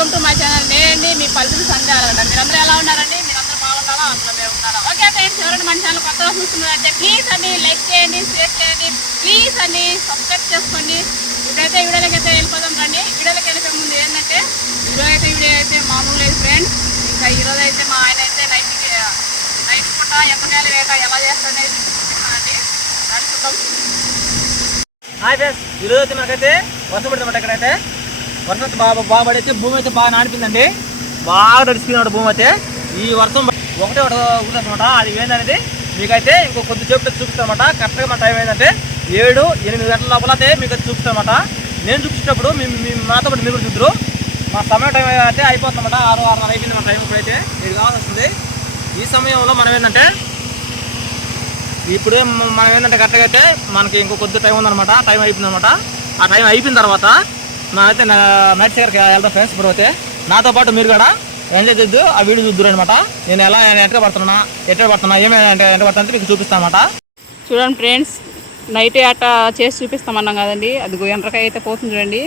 Welcome to my channel నేనండి మీ పల్లెటూరు సంధ్య అలగడ మీరందరూ ఎలా ఉన్నారండి? మీరందరూ బాగున్నారా? అందులో మేము ఉన్నారా? ఓకే ఫ్రెండ్స్ ఎవరైనా మన ఛానల్ కొత్తగా చూస్తున్నారంటే ప్లీజ్ అండి లైక్ చేయండి షేర్ చేయండి. ప్లీజ్ అండి సబ్స్క్రైబ్ చేసుకోండి. ఇప్పుడైతే వీడియోలకి అయితే వెళ్ళిపోదాం రండి. వీడియోలకి వెళ్ళిపోయే ముందు ఏంటంటే ఈరోజు అయితే వీడియో అయితే మామూలు లేదు ఫ్రెండ్స్ ఇంకా ఈరోజు అయితే మా ఆయన అయితే నైట్ నైట్ పూట ఎంతకాయలు వేట ఎలా చేస్తాడనేది చూపిస్తానండి. దాన్ని చూద్దాం. హాయ్ ఫ్రెండ్స్ ఈరోజు అయితే మనకైతే వర్షం పడుతుందన్నమాట ఇక్కడైతే వర్షం బాగా బాగా పడైతే భూమి అయితే బాగా నానిపిందండి బాగా నడిచిపోయినాడు భూమి అయితే. ఈ వర్షం ఒకటే ఒకటి ఉంటుందన్నమాట అది ఏందనేది మీకైతే ఇంకో కొద్ది సేపు చూపిస్తానమాట. కరెక్ట్గా మన టైం ఏంటంటే ఏడు ఎనిమిది గంటల లోపల అయితే మీకు అయితే చూపిస్తానమాట. నేను చూపించినప్పుడు మీ మీ మాతో పాటు మీరు చూద్దరు. మా సమయం టైం అయితే అయిపోతుందన్నమాట. ఆరు ఆరున్నర అయిపోయింది మన టైం ఇప్పుడైతే. ఏడు కావాల్సి వస్తుంది. ఈ సమయంలో మనం ఏంటంటే ఇప్పుడే మనం ఏంటంటే కరెక్ట్గా అయితే మనకి ఇంకో కొద్ది టైం ఉందన్నమాట. టైం అయిపోయింది అనమాట ఆ టైం అయిపోయిన తర్వాత మనమైతే నైట్ దగ్గరికి వెళ్దాం ఫ్రెండ్స్ ఇప్పుడు అయితే. నాతో పాటు మీరు కూడా ఎంజాయ్ చేద్దు ఆ వీడియో చూద్దరు అనమాట నేను ఎలా ఎట్లా పడుతున్నా ఎట్లా పడుతున్నా ఏమైనా అంటే ఎట్లా పడుతున్నా మీకు చూపిస్తాను అనమాట చూడండి ఫ్రెండ్స్ నైట్ ఆట చేసి చూపిస్తామన్నాం కదండి. అది ఎండ్రకాయ అయితే పోతుంది చూడండి.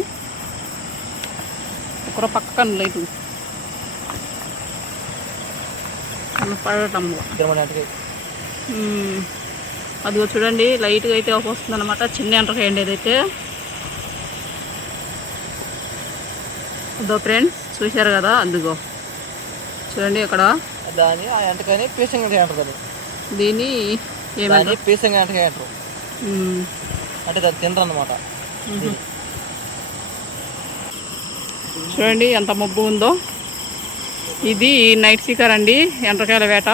ఒకరు పక్కన లేదు. కనపడటంలో మ్మ్. అదిగో చూడండి లైట్గా అయితే ఒక వస్తుంది అనమాట చిన్న ఎండ్రకాయ అండి ఇదైతే. అదో ఫ్రెండ్స్ చూశారు కదా? అదిగో. చూడండి ఇక్కడ. దాని ఆ ఎంటకాయని పీసంగా అంటారు దీన్ని. ఏమంటారు? దాన్ని పీసంగా ఎంటకాయ అంటారు. అంటే దాన్ని తినరు అనమాట చూడండి ఎంత మబ్బు ఉందో. ఇది నైట్ సీకర్ అండి ఎండ్రకాయల వేట.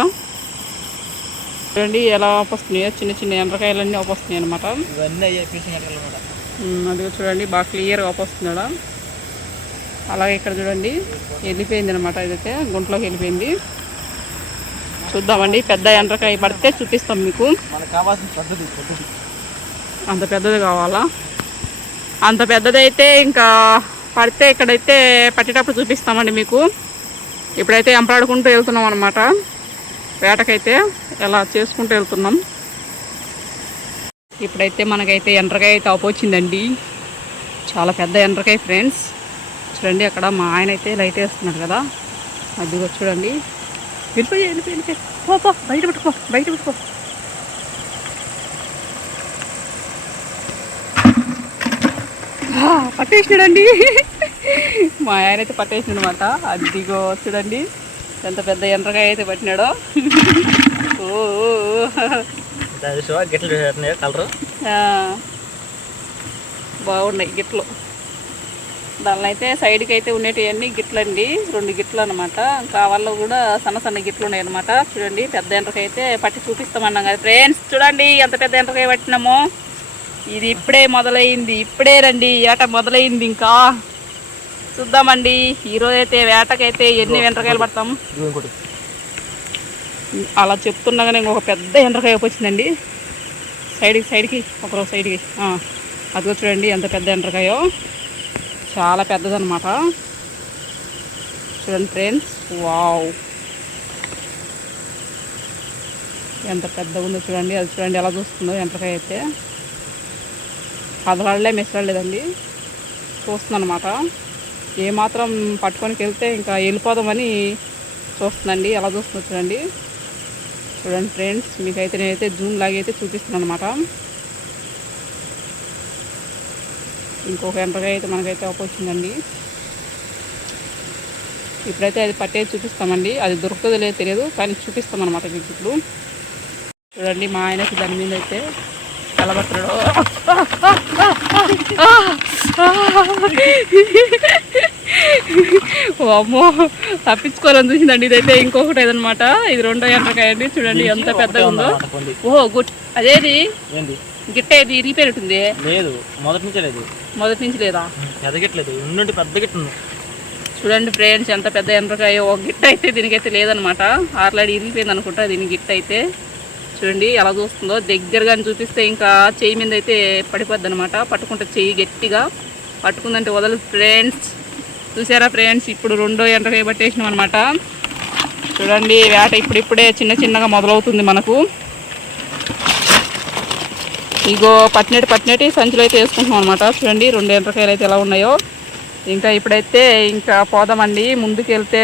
చూడండి ఎలా వస్తున్నాయో చిన్న చిన్న ఎండ్రకాయలన్నీ వస్తున్నాయి అనమాట ఇవన్నీ అయ్యే పీసంగా ఎంటకాయలు అనమాట అదిగో చూడండి బాగా క్లియర్గా వస్తున్నాడా. అలాగే ఇక్కడ చూడండి వెళ్ళిపోయింది అనమాట ఇదైతే గుంట్లోకి వెళ్ళిపోయింది. చూద్దామండి పెద్ద ఎండ్రకాయ పడితే చూపిస్తాం మీకు. అంత పెద్దది కావాలా? అంత పెద్దదైతే ఇంకా పడితే ఇక్కడైతే పట్టేటప్పుడు చూపిస్తామండి మీకు. ఇప్పుడైతే ఎంపలాడుకుంటూ వెళ్తున్నాం అనమాట వేటకైతే ఎలా చేసుకుంటూ వెళ్తున్నాం. ఇప్పుడైతే మనకైతే ఎండ్రకాయ అయితే అవపొచ్చిందండి చాలా పెద్ద ఎండ్రకాయ ఫ్రెండ్స్. చూడండి అక్కడ మా ఆయన అయితే లైట్ వేస్తున్నాడు కదా. అదిగో చూడండి. వెళ్ళిపోయి వెళ్ళిపోయి వెళ్ళిపోయి. పో బయట పెట్టుకో బయట పెట్టుకో పట్టేసినాడండి. మా ఆయన అయితే పట్టేసినాడు అనమాట అదిగో చూడండి ఎంత పెద్ద ఎండ్రకాయ అయితే పట్టినాడో. ఓ గిట్లు కలరు? బాగున్నాయి గిట్లు. దానిలో అయితే సైడ్కి అయితే ఉండేటివన్నీ గిట్లండి. రెండు గిట్లు అనమాట కావాలో కూడా సన్న సన్న గిట్లు ఉన్నాయి అనమాట చూడండి పెద్ద ఎంటకాయ అయితే పట్టి చూపిస్తామన్నాం కదా ఫ్రెండ్స్. చూడండి ఎంత పెద్ద ఎంటకాయ పట్టినామో. ఇది ఇప్పుడే మొదలైంది. ఇప్పుడే రండి ఏట మొదలైంది ఇంకా. చూద్దామండి ఈరోజు అయితే వేటకైతే ఎన్ని వెంట్రకాయలు పడతాం? అలా ఇంకోటి అలా చెప్తుండగానే ఇంకొక పెద్ద ఎండ్రకాయ వచ్చిందండి. సైడ్కి సైడ్కి ఒకరో సైడ్కి. అదిగో చూడండి ఎంత పెద్ద ఎండ్రకాయో. చాలా పెద్దదనమాట చూడండి ఫ్రెండ్స్ వావ్. ఎంత పెద్దగా ఉందో చూడండి అది చూడండి ఎలా చూస్తుందో ఎండ్రకాయ అయితే. కదలాడలే మెసలాడలేదండి. చూస్తుందన్నమాట. ఏమాత్రం పట్టుకొని వెళ్తే ఇంకా వెళ్ళిపోదామని చూస్తుందండి ఎలా చూస్తుందో చూడండి. చూడండి ఫ్రెండ్స్ మీకైతే నేనైతే జూమ్ లాగైతే అయితే చూపిస్తున్నాను అనమాట ఇంకొక ఎంటగా అయితే మనకైతే వచ్చిందండి. ఇప్పుడైతే అది పట్టేది చూపిస్తామండి. అది దొరుకుతుందో లేదో తెలియదు కానీ చూపిస్తాం అనమాట మీకు ఇప్పుడు. చూడండి మా ఆయనకి దాని మీద అయితే కలబట్టడు అమ్మో తప్పించుకోవాలని చూసిందండి. ఇదైతే ఇంకొకటి ఏదనమాట ఇది రెండో ఎంటకాయ అండి. చూడండి ఎంత పెద్దగా ఉందో. ఓహో గుడ్. అదేది? ఏంది గిట్ట ఇది ఇరిగిపోయినట్టుంది లేదు మొదటి నుంచే లేదు. మొదటి నుంచి లేదా? ఎదగట్లేదు ఉండి పెద్ద గిట్టు ఉంది. చూడండి ఫ్రెండ్స్ ఎంత పెద్ద ఎండ్రకాయ. ఒక గిట్ట అయితే దీనికైతే లేదనమాట ఆర్లాడి ఇరిగిపోయింది అనుకుంటా దీని గిట్ట అయితే. చూడండి ఎలా చూస్తుందో. దగ్గరగా చూపిస్తే ఇంకా చెయ్యి మీద అయితే పడిపోద్ది అనమాట పట్టుకుంటే చెయ్యి గట్టిగా పట్టుకుందంటే వదలదు. ఫ్రెండ్స్ చూసారా ఫ్రెండ్స్? ఇప్పుడు రెండో ఎండ్రకాయ పట్టేసినాం అనమాట చూడండి వేట ఇప్పుడిప్పుడే చిన్న చిన్నగా మొదలవుతుంది మనకు. ఇగో పట్టినట్టు పట్టినట్టు సంచులు అయితే వేసుకుంటున్నాం అనమాట చూడండి రెండు ఎండ్రకాయలు అయితే ఎలా ఉన్నాయో. ఇంకా ఇప్పుడైతే ఇంకా పోదామండి. ముందుకు వెళ్తే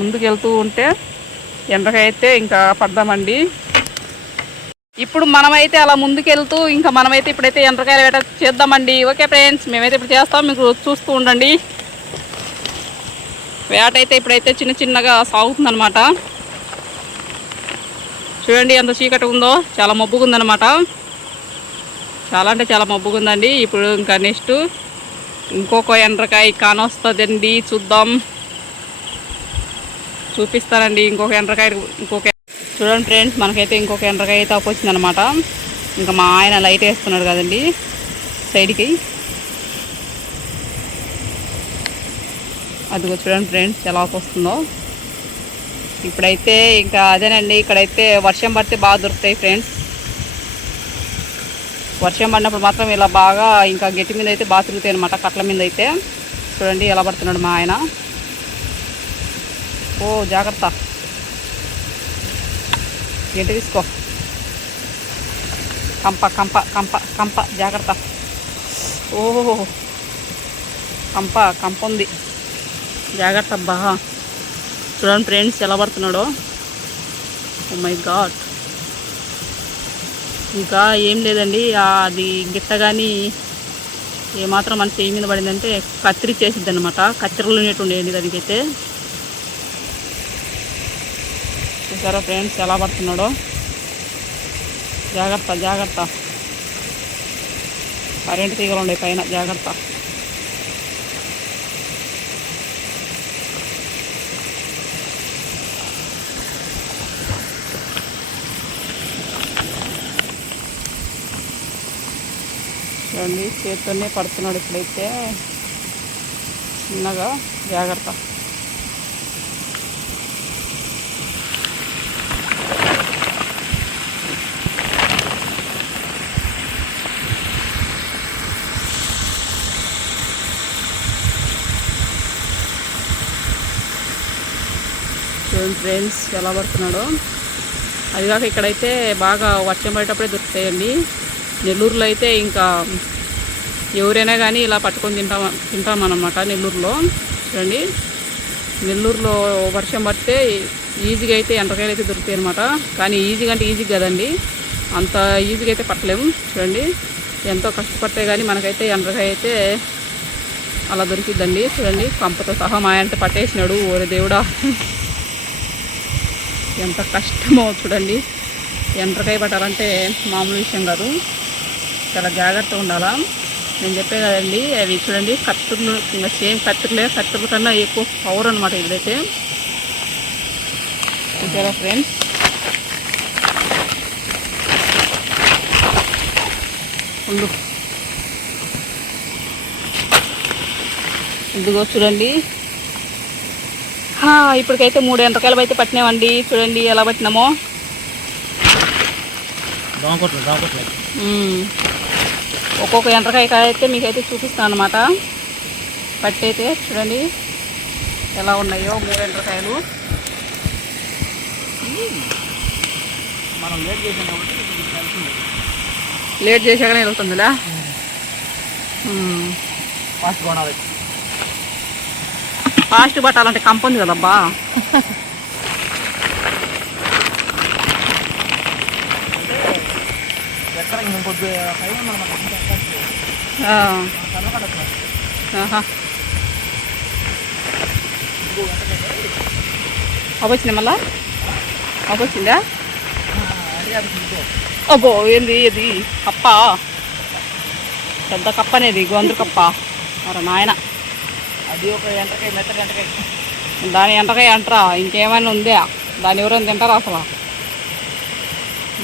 ముందుకు వెళ్తూ ఉంటే ఎండ్రకాయ అయితే ఇంకా పడదామండి. ఇప్పుడు మనమైతే అలా ముందుకెళ్తూ ఇంకా మనమైతే ఇప్పుడైతే ఎండ్రకాయలు వేట చేద్దామండి. ఓకే ఫ్రెండ్స్ మేమైతే ఇప్పుడు చేస్తాం. మీకు చూస్తూ ఉండండి. వేట అయితే ఇప్పుడైతే చిన్న చిన్నగా సాగుతుందనమాట చూడండి ఎంత చీకటి ఉందో. చాలా మబ్బుగా ఉందన్నమాట చాలా అంటే చాలా మబ్బుగా ఉందండి ఇప్పుడు ఇంకా నెక్స్ట్ ఇంకొక ఎండ్రకాయ కానొస్తుందండి. చూద్దాం. చూపిస్తానండి ఇంకొక ఎండ్రకాయ ఇంకొక చూడండి ఫ్రెండ్స్ మనకైతే ఇంకొక ఎండ్రకాయ అయితే వచ్చిందనమాట ఇంకా మా ఆయన లైట్ వేస్తున్నాడు కదండి సైడ్కి అదిగో చూడండి ఫ్రెండ్స్ ఎలా వస్తుందో ఇప్పుడైతే ఇంకా అదేనండి ఇక్కడైతే వర్షం పడితే బాగా దొరుకుతాయి ఫ్రెండ్స్ వర్షం పడినప్పుడు మాత్రం ఇలా బాగా ఇంకా గట్టి మీద అయితే బాగా తిరుగుతాయి అనమాట కట్ల మీద అయితే. చూడండి ఎలా పడుతున్నాడు మా ఆయన. ఓ జాగ్రత్త. గట్టి తీసుకో? కంప కంప కంప కంప జాగ్రత్త. ఓహో. కంప కంప ఉంది. జాగ్రత్త అబ్బా. చూడండి ఫ్రెండ్స్ ఎలా పడుతున్నాడో. Oh my god. ఇంకా ఏం లేదండి. అది గిట్ట కానీ ఏమాత్రం మన చేయి మీద పడిందంటే కత్తిరి చేసిద్ది అనమాట కత్తిరలు ఉండేది దానికైతే. చూసారా ఫ్రెండ్స్ ఎలా పడుతున్నాడో? జాగ్రత్త జాగ్రత్త. కరెంట్ తీగలు ఉండే పైన జాగ్రత్త. చూడండి చేతితోనే పడుతున్నాడు ఇప్పుడైతే. చిన్నగా జాగ్రత్త. చూడండి ఫ్రెండ్స్ ఎలా పడుతున్నాడో. అదిగాక ఇక్కడైతే బాగా వర్షం పడేటప్పుడే దొరుకుతాయండి. నెల్లూరులో అయితే ఇంకా ఎవరైనా కానీ ఇలా పట్టుకొని తింటాం తింటామన్నమాట నెల్లూరులో. చూడండి. నెల్లూరులో వర్షం పడితే ఈజీగా అయితే ఎండ్రకాయలు అయితే దొరుకుతాయి అనమాట కానీ ఈజీగా అంటే ఈజీ కదండి. అంత ఈజీగా అయితే పట్టలేము. చూడండి. ఎంతో కష్టపడితే కానీ మనకైతే ఎండ్రకాయ అయితే అలా దొరికిద్దండి. చూడండి. కంపతో సహా మా ఆయన పట్టేసినాడు. ఓరే దేవుడా. ఎంత కష్టమో చూడండి. ఎండ్రకాయ పట్టాలంటే మామూలు విషయం కాదు. చాలా జాగ్రత్తగా ఉండాలా? నేను చెప్పే కదండి అవి చూడండి కత్తులు ఇంకా సేమ్ కత్తులే కత్తుల కన్నా ఎక్కువ పవర్ అనమాట ఇదైతే. చూసారా ఫ్రెండ్స్ ఉండు. ఇదిగో చూడండి. ఇప్పటికైతే మూడు ఎండ్రకాయలు అయితే పట్టినామండి. చూడండి ఎలా పట్టినామో. ఒక్కొక్క ఎండ్రకాయ కాయ అయితే మీకైతే చూపిస్తాను అనమాట పట్టయితే చూడండి ఎలా ఉన్నాయో మూడు ఎండ్రకాయలు. మనం లేట్ చేసాం కాబట్టి లేట్ చేసాకనే వెళ్తుందిలా. ఫాస్ట్ కొనాలి ఫాస్ట్ పట్టాలంటే కంప ఉంది కదబ్బా. ఎక్కడ ఇంకొద్ది టైం ఉంది మనకి ఇంకా ఎక్కాల్సి. ఆ, మన కళ్ళకాడ వస్తున్నారు. ఆహా. ఇంకో గంట కదా. అవ్వచ్చిందా మళ్ళా అవ్వచ్చిందా ఆ, అదే అది ఇంకో. అబ్బో ఏంది ఇది కప్ప పెద్ద కప్ప అనేది గొంతు కప్ప మరి నాయన అది ఒక ఎంటకాయ మెత్తటి ఎంటకాయ దాని ఎంటకాయ అంటరా ఇంకేమైనా ఉందా దాని ఎవరైనా తింటారా అసలు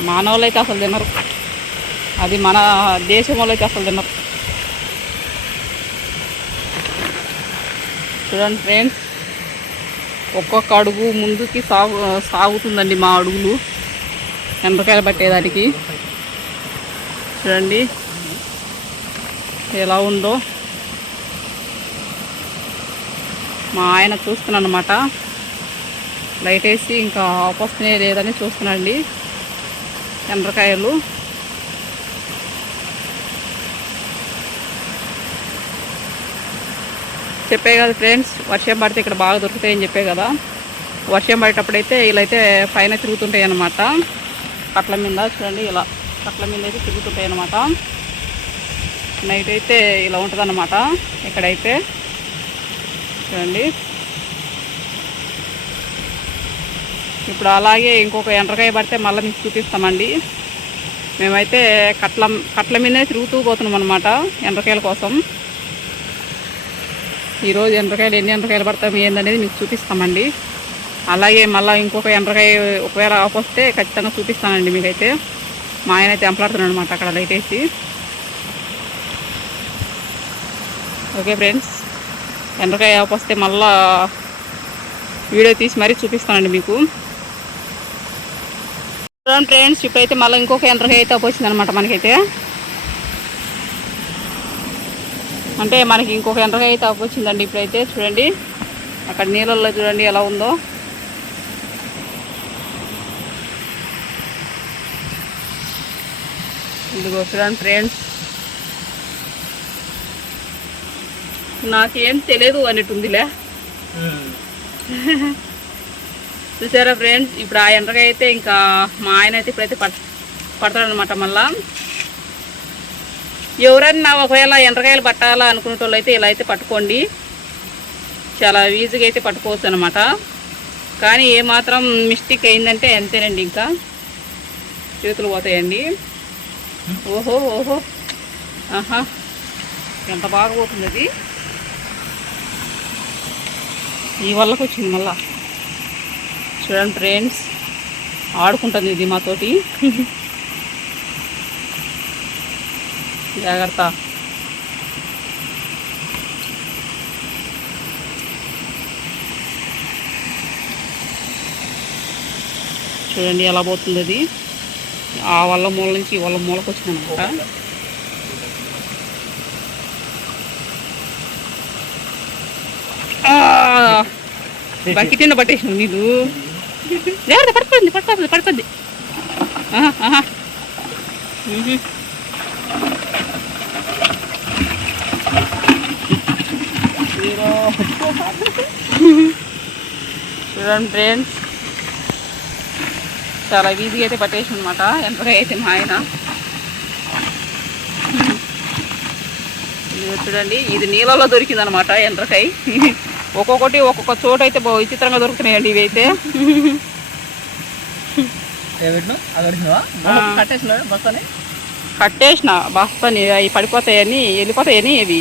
మానవులు అయితే అసలు తినరు అది మన దేశం అయితే అసలు తినరు. చూడండి ఫ్రెండ్స్ ఒక్కొక్క అడుగు ముందుకి సాగు సాగుతుందండి మా అడుగులు. ఎండ్రకాయలు పట్టేదానికి. చూడండి ఎలా ఉందో. మా ఆయన చూస్తున్నాను అనమాట లైట్ వేసి ఇంకా ఆఫ్ లేదని చూస్తున్నాండి ఎండ్రకాయలు. చెప్పే కదా ఫ్రెండ్స్ వర్షం పడితే ఇక్కడ బాగా దొరుకుతాయని చెప్పే కదా. వర్షం పడేటప్పుడు అయితే ఇలా అయితే పైన తిరుగుతుంటాయి అనమాట కట్ల మీద చూడండి ఇలా. కట్ల మీద అయితే తిరుగుతుంటాయి అనమాట నైట్ అయితే ఇలా ఉంటుంది అనమాట ఇక్కడైతే చూడండి. ఇప్పుడు అలాగే ఇంకొక ఎండ్రకాయ పడితే మళ్ళీ మీకు చూపిస్తామండి. మేమైతే కట్ల కట్ల మీదనే తిరుగుతూ పోతున్నాం అనమాట ఎండ్రకాయల కోసం. ఈరోజు ఎండ్రకాయలు ఎన్ని ఎండ్రకాయలు పడతాం ఏందనేది మీకు చూపిస్తామండి. అలాగే మళ్ళీ ఇంకొక ఎండ్రకాయ ఒకవేళ ఆపొస్తే ఖచ్చితంగా చూపిస్తానండి మీకైతే. మా ఆయన అయితే ఎంపలాడుతున్నాడు అనమాట అక్కడ లైట్ వేసి. ఓకే ఫ్రెండ్స్ ఎండ్రకాయ ఆపొస్తే మళ్ళా వీడియో తీసి మరీ చూపిస్తానండి మీకు. చూడండి ఫ్రెండ్స్ ఇప్పుడైతే మళ్ళీ ఇంకొక ఎండ్రకాయ అయితే ఆఫ్ అనమాట మనకైతే. అంటే మనకి ఇంకొక ఎండ్రకాయ అయితే వచ్చిందండి ఇప్పుడైతే చూడండి. అక్కడ నీళ్ళల్లో చూడండి ఎలా ఉందో. ఇదిగో చూడండి ఫ్రెండ్స్. నాకేం తెలియదు అన్నట్టుందిలే. చూసారా ఫ్రెండ్స్? ఇప్పుడు ఆ ఎండ్రకాయ అయితే ఇంకా మా ఆయన అయితే ఇప్పుడైతే పడతాడనమాట మళ్ళా. ఎవరన్నా ఒకవేళ ఎండ్రకాయలు పట్టాలా అనుకునే వాళ్ళు అయితే ఇలా అయితే పట్టుకోండి. చాలా ఈజీగా అయితే పట్టుకోవచ్చు అనమాట కానీ ఏమాత్రం మిస్టేక్ అయిందంటే అంతేనండి ఇంకా. చేతులు పోతాయండి. ఓహో ఓహో. ఆహా. ఎంత బాగా పోతుంది అది. ఈ వల్లకి వచ్చింది మళ్ళా. చూడండి ఫ్రెండ్స్ ఆడుకుంటుంది ఇది మాతోటి. జాగ్రత్త. చూడండి ఎలా పోతుంది అది. ఆ వల్ల మూల నుంచి ఈ వల్ల మూలకు వచ్చింది అనమాట బకెట్ నిండా పట్టేసిన నీళ్ళు. జాగ్రత్త పడుతుంది పడుతుంది పడుతుంది ఆహా, ఆహా. చూడండి ఫ్రెండ్స్. చాలా ఈజీగా అయితే పట్టేసి అనమాట ఎంతగా అయితే మా ఆయన. చూడండి ఇది నీళ్ళలో దొరికింది అనమాట ఎండ్రకాయ. ఒక్కొక్కటి ఒక్కొక్క చోట అయితే బాగా విచిత్రంగా దొరుకుతున్నాయండి ఇవి అయితే ఏమిటి అది అడిగినావా ఆ. కట్టేసిన బస్తాని? కట్టేసిన. బస్తాని అవి పడిపోతాయని వెళ్ళిపోతాయని ఇవి.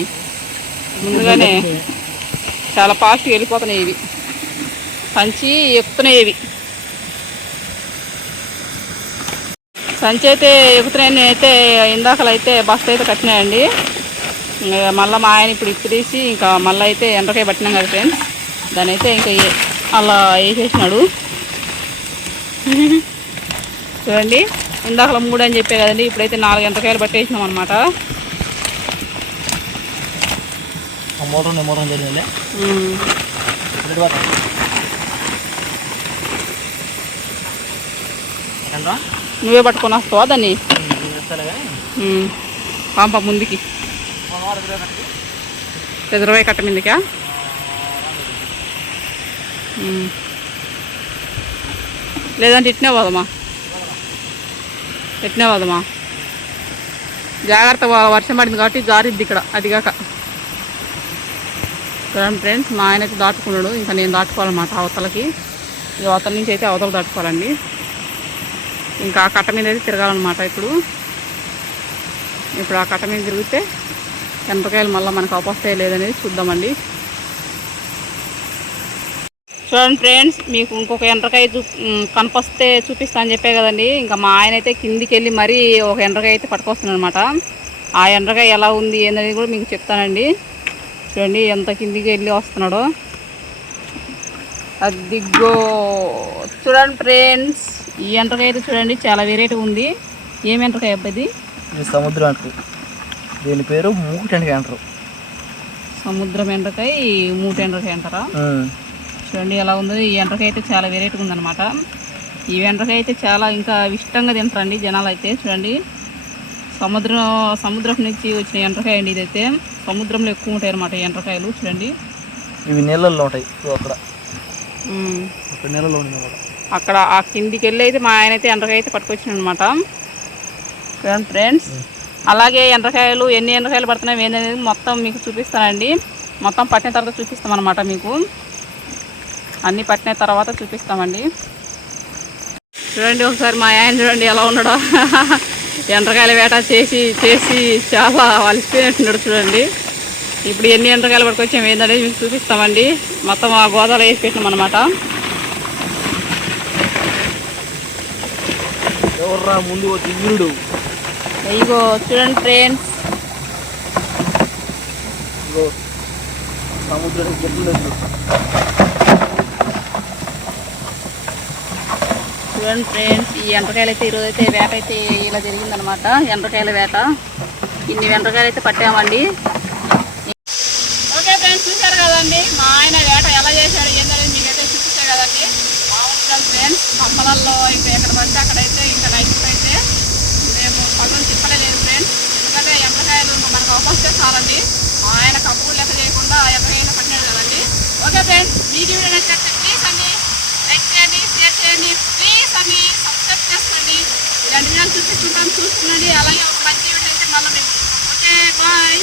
ముందుగానే చాలా ఫాస్ట్గా వెళ్ళిపోతున్నాయి ఇవి. సంచి ఎక్కుతున్నాయి సంచి అయితే ఎక్కుతున్నాయని అయితే ఇందాకలు అయితే బస్తా అయితే కట్టినాయండి. మళ్ళీ మా ఆయన ఇప్పుడు ఇప్పు తీసి ఇంకా మళ్ళీ అయితే ఎండ్రకాయ పట్టినాం కదా ఫ్రెండ్స్. దాని అయితే ఇంకా అలా వేసేసినాడు. చూడండి ఇందాకలా మూడు అని చెప్పే కదండి ఇప్పుడైతే నాలుగు ఎండ్రకాయలు పట్టేసినాం అనమాట మోటార్ మోటార్ నువ్వే పట్టుకొని వస్తావా దాన్ని? పాంప ముందుకి. మన రిజర్వే కట్ట మీదకా? లేదంటే ఇట్నే పోదమ్మా ఇట్నే పోదమ్మా జాగ్రత్త వర్షం పడింది కాబట్టి జారిద్ది ఇక్కడ అదిగాక చూడండి ఫ్రెండ్స్ మా ఆయన అయితే దాటుకున్నాడు. ఇంకా నేను దాటుకోవాలన్నమాట అవతలకి. ఇది అవతల నుంచి అయితే అవతల దాటుకోవాలండి. ఇంకా ఆ కట్ట మీద అయితే తిరగాలన్నమాట ఇప్పుడు. ఇప్పుడు ఆ కట్ట మీద తిరిగితే ఎండ్రకాయలు మళ్ళీ మనకు అవపస్తాయి లేదనేది చూద్దామండి. చూడండి ఫ్రెండ్స్ మీకు ఇంకొక ఎండ్రకాయ చూ కనిపిస్తే కనపస్తే చూపిస్తా అని చెప్పే కదండి. ఇంకా మా ఆయన అయితే కిందికి వెళ్ళి మరీ ఒక ఎండ్రకాయ అయితే పట్టుకొస్తున్నాడు అనమాట ఆ ఎండ్రకాయ ఎలా ఉంది ఏందనేది కూడా మీకు చెప్తానండి. చూడండి ఎంత కిందికి వెళ్ళి వస్తున్నాడో. అదిగో చూడండి ఫ్రెండ్స్. ఈ ఎండ్రకాయ అయితే చూడండి చాలా వెరైటీ ఉంది. ఏం ఎండ్రకాయ అబ్బాయి సముద్రం అంటారు దీని పేరు మూకుటండి అంటారు. సముద్రం ఎండ్రకాయ మూట ఎండ్రకాయ అంటారా? చూడండి ఎలా ఉందో. ఈ ఎండ్రకాయ అయితే చాలా వెరైటీగా ఉందన్నమాట. ఈ ఎండ్రకాయ అయితే చాలా ఇంకా ఇష్టంగా తింటారండి జనాలు అయితే చూడండి సముద్రం సముద్రం నుంచి వచ్చిన ఎండ్రకాయ అండి ఇదైతే. సముద్రంలో ఎక్కువ ఉంటాయి అన్నమాట ఈ ఎండ్రకాయలు చూడండి. ఇవి నీళ్ళల్లో ఉంటాయి. అక్కడ. నీళ్ళలో అనమాట అక్కడ ఆ కిందికి వెళ్ళి అయితే మా ఆయన అయితే ఎండ్రకాయ అయితే చూడండి ఫ్రెండ్స్ అలాగే ఎండ్రకాయలు ఎన్ని ఎండ్రకాయలు పడుతున్నాయి ఏందనేది మొత్తం మీకు చూపిస్తానండి. మొత్తం పట్టిన తర్వాత చూపిస్తాం అనమాట మీకు. అన్నీ పట్టిన తర్వాత చూపిస్తామండి. చూడండి ఒకసారి మా ఆయన చూడండి ఎలా ఉన్నాడో. ఎండ్రకాయల వేట చేసి చేసి చాలా అలసిపోయినట్టున్నాడు చూడండి. ఇప్పుడు ఎన్ని ఎండ్రకాయలు పట్టుకొచ్చాం ఏందనేది మీకు చూపిస్తామండి. మొత్తం ఆ గోదావరి వేసి పెట్టినాం అనమాట ఎవర్రా ముందు వచ్చి వీరుడు ఇగో చూడండి ఫ్రెండ్స్ ఇదిగో సముద్రం చెట్లు చూడండి ఫ్రెండ్స్ ఈ ఎండ్రకాయలు అయితే ఈరోజు అయితే వేట అయితే ఇలా జరిగిందనమాట ఎండ్రకాయల వేట ఇన్ని ఎండ్రకాయలు అయితే పట్టామండి. ఓకే ఫ్రెండ్స్ చూశారు కదండి? మా ఆయన వేట ఎలా చేశాడు ఏంటనేది మీకైతే చూపించారు కదండి బాగుంటుంది ఫ్రెండ్స్ కమ్మలల్లో ఇంకా ఎక్కడ పడితే అక్కడైతే ఇంకా నైట్ అయితే మేము పనులు తిప్పలేదు ఫ్రెండ్స్ ఎందుకంటే ఎండకాయలు మనకు అవకాశం చాలండి. ఆయన కప్పులు లెక్క చేయకుండా ఎండ్రకాయలు పట్టినాడు కదండి. ఓకే ఫ్రెండ్స్ మీకు వీడియో నచ్చితే ప్లీజ్ అండి లైక్ చేయండి షేర్ చేయండి ప్లీజ్ అండి సబ్స్క్రైబ్ చేసుకోండి. ఇలాంటి వీడియోలు చూపిస్తుంటాను చూస్తుండండి. అలాగే ఒక మంచి వీడియో అయితే మళ్ళీ మేము ఓకే బాయ్